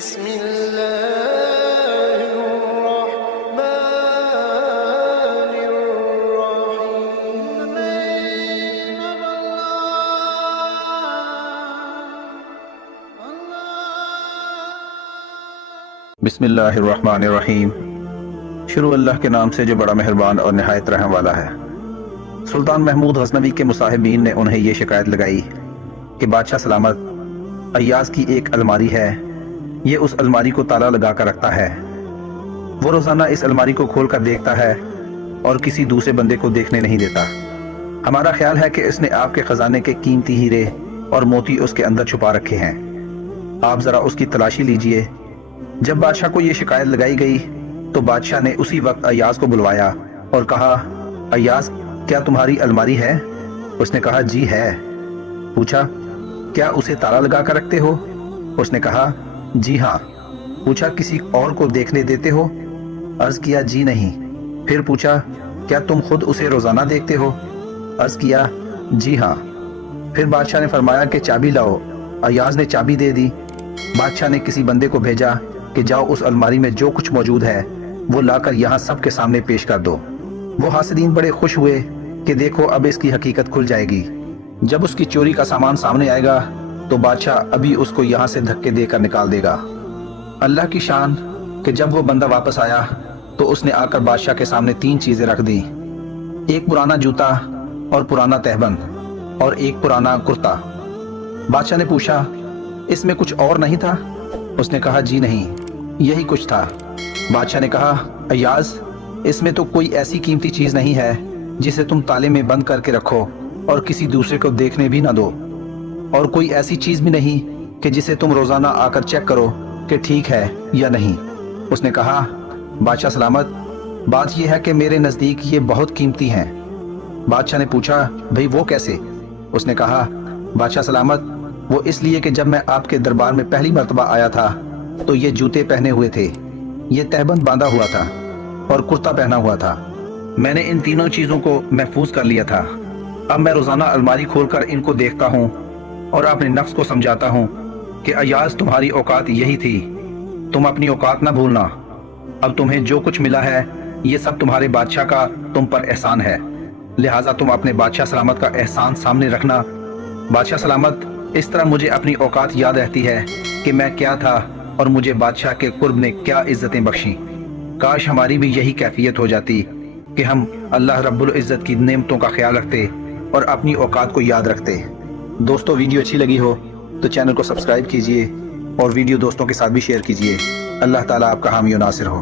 بسم الله الرحمن الرحيم. بسم اللہ الرحمن الرحیم. شروع اللہ کے نام سے جو بڑا مہربان اور نہایت رحم والا ہے. سلطان محمود غزنوی کے مصاحبین نے انہیں یہ شکایت لگائی کہ بادشاہ سلامت، ایاز کی ایک الماری ہے، یہ اس الماری کو تالا لگا کر رکھتا ہے. وہ روزانہ اس الماری کو کھول کر دیکھتا ہے اور کسی دوسرے بندے کو دیکھنے نہیں دیتا. ہمارا خیال ہے کہ اس نے آپ کے خزانے کے قیمتی ہیرے اور موتی اس کے اندر چھپا رکھے ہیں. آپ ذرا اس کی تلاشی لیجئے. جب بادشاہ کو یہ شکایت لگائی گئی تو بادشاہ نے اسی وقت ایاز کو بلوایا اور کہا، ایاز، کیا تمہاری الماری ہے؟ اس نے کہا، جی ہے. پوچھا، کیا اسے تالا لگا کر رکھتے ہو؟ اس نے کہا، جی ہاں. پوچھا، کسی اور کو دیکھنے دیتے ہو؟ عرض کیا، جی نہیں. پھر پوچھا، کیا تم خود اسے روزانہ دیکھتے ہو؟ عرض کیا، جی ہاں. پھر بادشاہ نے فرمایا کہ چابی لاؤ. ایاز نے چابی دے دی. بادشاہ نے کسی بندے کو بھیجا کہ جاؤ اس الماری میں جو کچھ موجود ہے وہ لا کر یہاں سب کے سامنے پیش کر دو. وہ حاسدین بڑے خوش ہوئے کہ دیکھو اب اس کی حقیقت کھل جائے گی. جب اس کی چوری کا سامان سامنے آئے گا تو بادشاہ ابھی اس کو یہاں سے دھکے دے کر نکال دے گا. اللہ کی شان کہ جب وہ بندہ واپس آیا تو اس نے آ کر بادشاہ کے سامنے 3 چیزیں رکھ دی. ایک پرانا جوتا اور پرانا تہبند اور ایک پرانا کرتا. بادشاہ نے پوچھا، اس میں کچھ اور نہیں تھا؟ اس نے کہا، جی نہیں، یہی کچھ تھا. بادشاہ نے کہا، ایاز، اس میں تو کوئی ایسی قیمتی چیز نہیں ہے جسے تم تالے میں بند کر کے رکھو اور کسی دوسرے کو دیکھنے بھی نہ دو، اور کوئی ایسی چیز بھی نہیں کہ جسے تم روزانہ آ کر چیک کرو کہ ٹھیک ہے یا نہیں. اس نے کہا، بادشاہ سلامت، بات یہ ہے کہ میرے نزدیک یہ بہت قیمتی ہیں. بادشاہ نے پوچھا، بھئی وہ کیسے؟ اس نے کہا، بادشاہ سلامت، وہ اس لیے کہ جب میں آپ کے دربار میں پہلی مرتبہ آیا تھا تو یہ جوتے پہنے ہوئے تھے، یہ تہبند باندھا ہوا تھا اور کرتا پہنا ہوا تھا. میں نے ان تینوں چیزوں کو محفوظ کر لیا تھا. اب میں روزانہ الماری کھول کر ان کو دیکھتا ہوں اور اپنے نفس کو سمجھاتا ہوں کہ ایاز، تمہاری اوقات یہی تھی، تم اپنی اوقات نہ بھولنا. اب تمہیں جو کچھ ملا ہے یہ سب تمہارے بادشاہ کا تم پر احسان ہے، لہٰذا تم اپنے بادشاہ سلامت کا احسان سامنے رکھنا. بادشاہ سلامت، اس طرح مجھے اپنی اوقات یاد رہتی ہے کہ میں کیا تھا اور مجھے بادشاہ کے قرب نے کیا عزتیں بخشیں. کاش ہماری بھی یہی کیفیت ہو جاتی کہ ہم اللہ رب العزت کی نعمتوں کا خیال رکھتے اور اپنی اوقات کو یاد رکھتے. دوستو، ویڈیو اچھی لگی ہو تو چینل کو سبسکرائب کیجئے اور ویڈیو دوستوں کے ساتھ بھی شیئر کیجئے. اللہ تعالیٰ آپ کا حامی و ناصر ہو.